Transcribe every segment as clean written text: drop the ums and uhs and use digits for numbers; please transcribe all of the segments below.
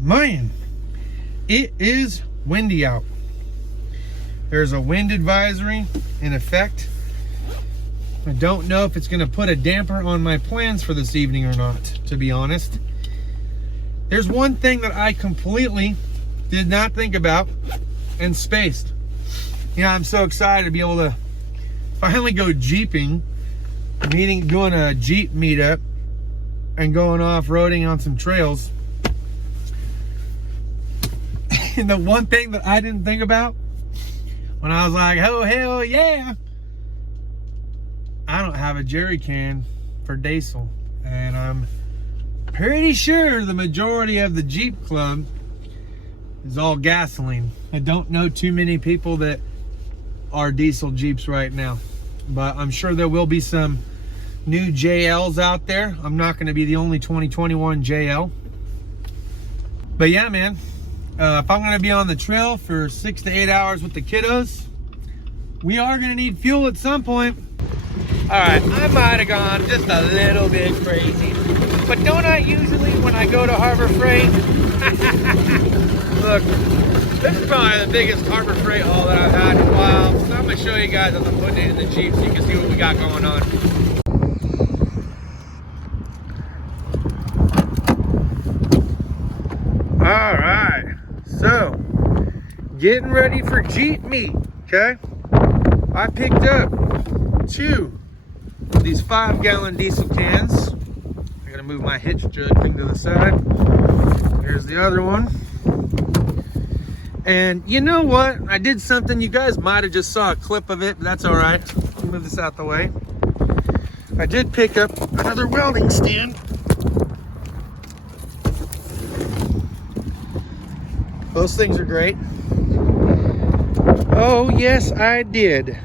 man, it is windy out. There's a wind advisory in effect. I don't know if it's going to put a damper on my plans for this evening or not, to be honest. There's one thing that I completely did not think about and spaced. Yeah, I'm so excited to be able to finally go jeeping, doing a Jeep meetup and going off-roading on some trails. And the one thing that I didn't think about when I was like, oh, hell yeah, I don't have a jerry can for diesel. And I'm pretty sure the majority of the Jeep club is all gasoline. I don't know too many people that are diesel Jeeps right now, but I'm sure there will be some new JLs out there. I'm not going to be the only 2021 JL. But yeah, man, if I'm going to be on the trail for 6 to 8 hours with the kiddos, we are going to need fuel at some point. All right, I might have gone just a little bit crazy, but don't I usually when I go to Harbor Freight? Look, this is probably the biggest Harbor Freight haul that I've had in a while, so I'm going to show you guys as I'm putting it in the Jeep so you can see what we got going on. All right, so getting ready for Jeep meet, okay? I picked up 2 of these 5-gallon diesel cans. I gotta move my hitch jug thing to the side. Here's the other one. And you know what? I did something, you guys might have just saw a clip of it, but that's all right. Let me move this out the way. I did pick up another welding stand. Those things are great. Oh, yes, I did.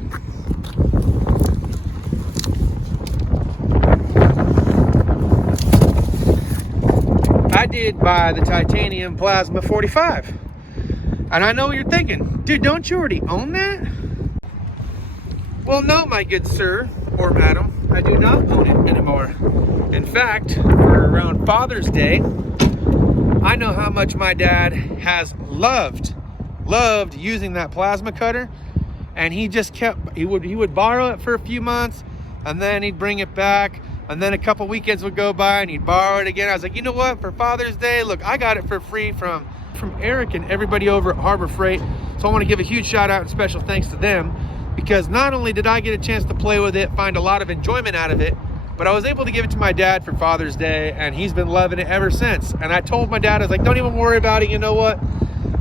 I did buy the titanium plasma 45. And I know what you're thinking, dude, don't you already own that? Well, no, my good sir or madam, I do not own it anymore. In fact, for around Father's Day, I know how much my dad has loved using that plasma cutter, and he just he would borrow it for a few months, and then he'd bring it back, and then a couple weekends would go by and he'd borrow it again. I was like, you know what, for Father's Day, look, I got it for free from Eric and everybody over at Harbor Freight. So I want to give a huge shout out and special thanks to them, because not only did I get a chance to play with it, find a lot of enjoyment out of it, but I was able to give it to my dad for Father's Day, and he's been loving it ever since. And I told my dad, I was like, don't even worry about it. You know what?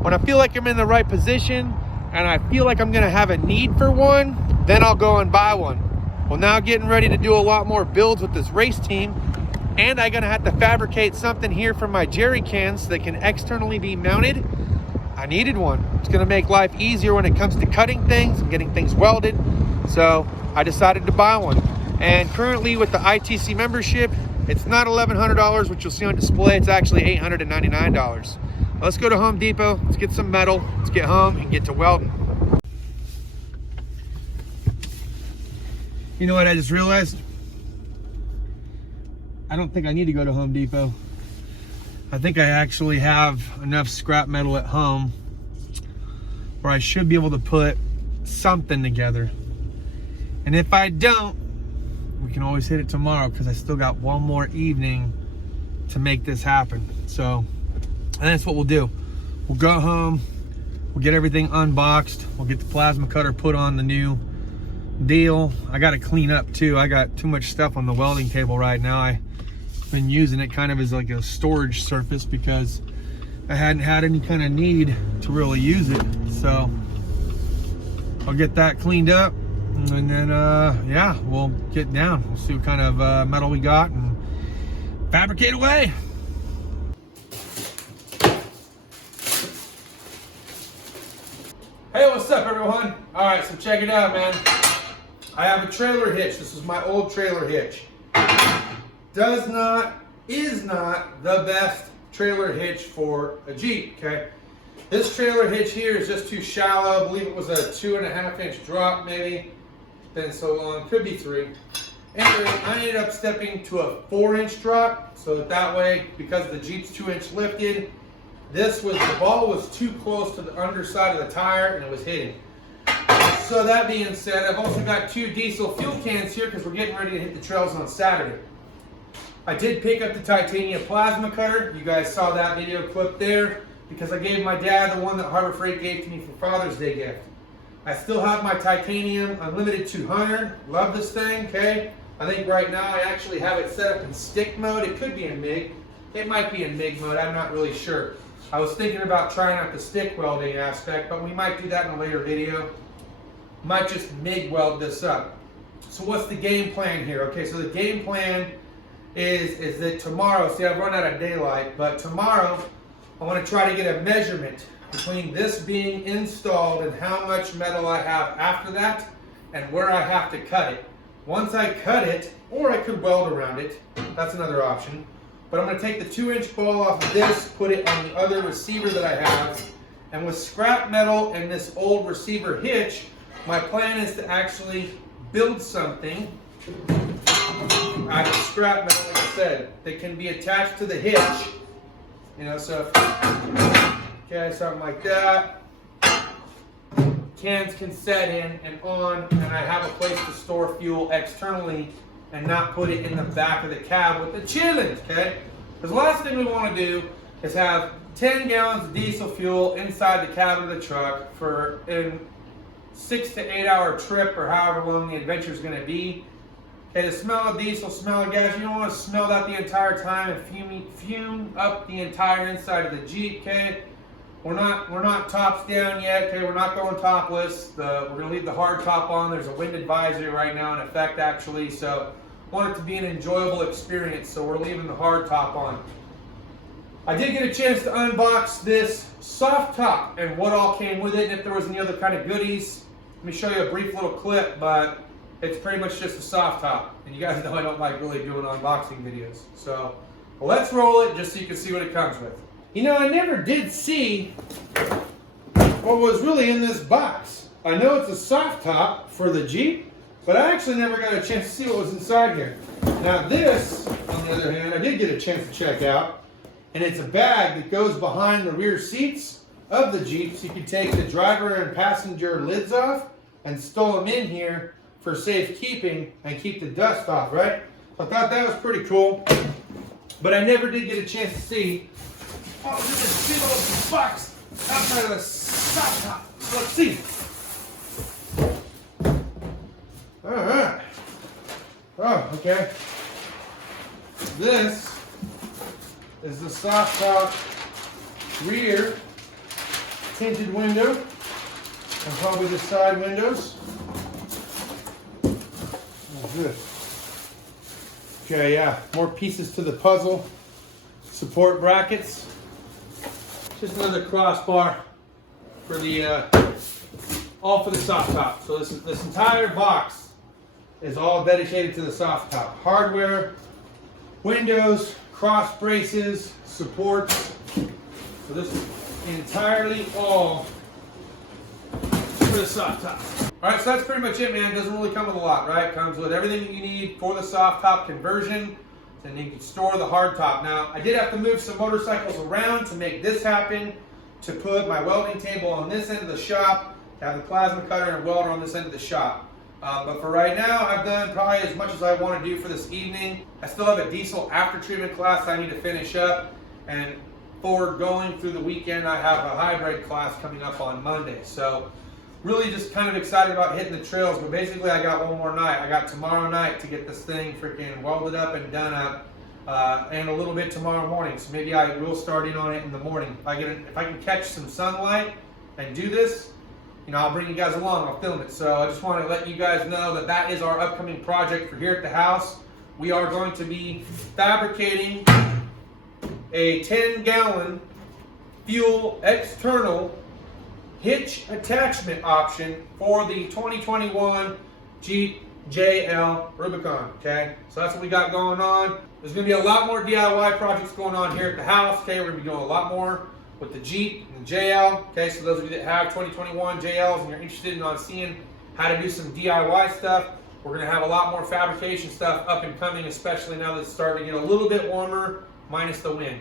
When I feel like I'm in the right position and I feel like I'm gonna have a need for one, then I'll go and buy one. Well, now getting ready to do a lot more builds with this race team, and I'm gonna have to fabricate something here for my jerry cans that can externally be mounted. I needed one. It's gonna make life easier when it comes to cutting things and getting things welded. So I decided to buy one. And currently with the ITC membership, it's not $1,100, which you'll see on display. It's actually $899. Let's go to Home Depot. Let's get some metal. Let's get home and get to welding. You know what I just realized? I don't think I need to go to Home Depot. I think I actually have enough scrap metal at home where I should be able to put something together. And if I don't, we can always hit it tomorrow, because I still got one more evening to make this happen. So, and that's what we'll do. We'll go home, we'll get everything unboxed, we'll get the plasma cutter put on the new deal. I got to clean up too. I got too much stuff on the welding table right now. I've been using it kind of as like a storage surface because I hadn't had any kind of need to really use it. So I'll get that cleaned up, and then yeah, we'll get down. We'll see what kind of metal we got and fabricate away. Hey, what's up everyone? All right, so check it out, man. I have a trailer hitch. This is my old trailer hitch. Is not the best trailer hitch for a Jeep, okay? This trailer hitch here is just too shallow. I believe it was a 2.5-inch drop, maybe. It's been so long, could be 3. Anyway, I ended up stepping to a 4-inch drop, so that way, because the Jeep's 2-inch lifted, The ball was too close to the underside of the tire and it was hitting. So that being said, I've also got 2 diesel fuel cans here because we're getting ready to hit the trails on Saturday. I did pick up the titanium plasma cutter. You guys saw that video clip there because I gave my dad the one that Harbor Freight gave to me for Father's Day gift. I still have my titanium unlimited 200. Love this thing, okay? I think right now I actually have it set up in stick mode. It could be in MIG. It might be in MIG mode, I'm not really sure. I was thinking about trying out the stick welding aspect, but we might do that in a later video. Might just MIG weld this up. So what's the game plan here? Okay, so the game plan is that tomorrow, see I've run out of daylight, but tomorrow I want to try to get a measurement between this being installed and how much metal I have after that and where I have to cut it. Once I cut it, or I could weld around it, that's another option. But I'm going to take the 2-inch ball off of this, put it on the other receiver that I have, and with scrap metal and this old receiver hitch, my plan is to actually build something out of scrap metal, like I said, that can be attached to the hitch. You know, so okay, something like that. Cans can set in and on, and I have a place to store fuel externally and not put it in the back of the cab with the chillin', okay? Because the last thing we want to do is have 10 gallons of diesel fuel inside the cab of the truck for a 6 to 8 hour trip or however long the adventure is going to be. Okay, the smell of diesel, smell of gas, you don't want to smell that the entire time and fume up the entire inside of the Jeep, okay? We're not tops down yet, okay? We're not going topless. We're going to leave the hard top on. There's a wind advisory right now in effect, actually, so want it to be an enjoyable experience, so we're leaving the hard top on. I did get a chance to unbox this soft top and what all came with it, and if there was any other kind of goodies. Let me show you a brief little clip, but it's pretty much just a soft top. And you guys know I don't like really doing unboxing videos. So let's roll it just so you can see what it comes with. You know, I never did see what was really in this box. I know it's a soft top for the Jeep, but I actually never got a chance to see what was inside here. Now this, on the other hand, I did get a chance to check out, and it's a bag that goes behind the rear seats of the Jeep, so you can take the driver and passenger lids off and stow them in here for safekeeping and keep the dust off, right? So I thought that was pretty cool, but I never did get a chance to see what was in this big old box outside of the soft top. Let's see. All right. Oh, okay. This is the soft top rear tinted window and probably the side windows. What's this? Okay, yeah, more pieces to the puzzle. Support brackets. Just another crossbar for the all for the soft top. So this entire box is all dedicated to the soft top. Hardware, windows, cross braces, supports. So this is entirely all for the soft top. All right, so that's pretty much it, man. It doesn't really come with a lot, right? It comes with everything that you need for the soft top conversion. And you can store the hard top. Now, I did have to move some motorcycles around to make this happen, to put my welding table on this end of the shop, to have the plasma cutter and welder on this end of the shop. But for right now, I've done probably as much as I want to do for this evening. I still have a diesel after treatment class I need to finish up, and forward going through the weekend, I have a hybrid class coming up on Monday. So really just kind of excited about hitting the trails, but basically I got one more night. I got tomorrow night to get this thing freaking welded up and done up, and a little bit tomorrow morning. So maybe I will start in on it in the morning. If I can catch some sunlight and do this, you know, I'll bring you guys along. I'll film it. So I just want to let you guys know that that is our upcoming project for here at the house. We are going to be fabricating a 10-gallon fuel external hitch attachment option for the 2021 Jeep JL Rubicon, okay? So that's what we got going on. There's gonna be a lot more DIY projects going on here at the house, okay? We're gonna be doing a lot more with the Jeep and the JL, okay? So those of you that have 2021 JLs and you're interested in seeing how to do some DIY stuff, we're gonna have a lot more fabrication stuff up and coming, especially now that it's starting to get a little bit warmer, minus the wind.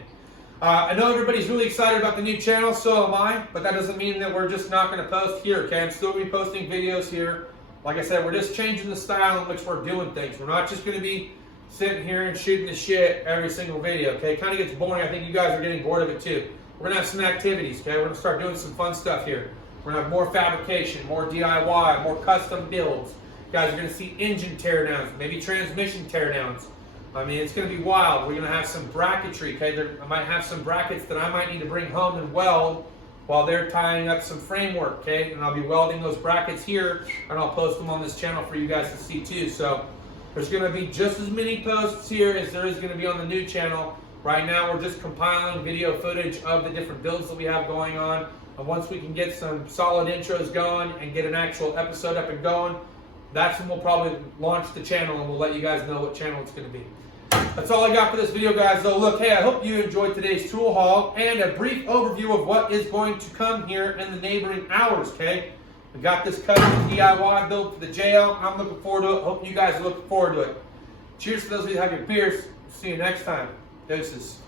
I know everybody's really excited about the new channel, so am I, but that doesn't mean that we're just not going to post here, okay? I'm still going to be posting videos here. Like I said, we're just changing the style in which we're doing things. We're not just going to be sitting here and shooting the shit every single video, okay? It kind of gets boring. I think you guys are getting bored of it too. We're going to have some activities, okay? We're going to start doing some fun stuff here. We're going to have more fabrication, more DIY, more custom builds. You guys are going to see engine teardowns, maybe transmission teardowns. I mean, it's going to be wild. We're going to have some bracketry, okay? I might have some brackets that I might need to bring home and weld while they're tying up some framework, okay? And I'll be welding those brackets here, and I'll post them on this channel for you guys to see too. So there's going to be just as many posts here as there is going to be on the new channel. Right now, we're just compiling video footage of the different builds that we have going on. And once we can get some solid intros going and get an actual episode up and going, that's when we'll probably launch the channel, and we'll let you guys know what channel it's going to be. That's all I got for this video, guys. So look, hey, I hope you enjoyed today's tool haul and a brief overview of what is going to come here in the neighboring hours, okay? We got this custom DIY build for the jail. I'm looking forward to it. Hope you guys are looking forward to it. Cheers to those of you that have your beers. See you next time. Deuces.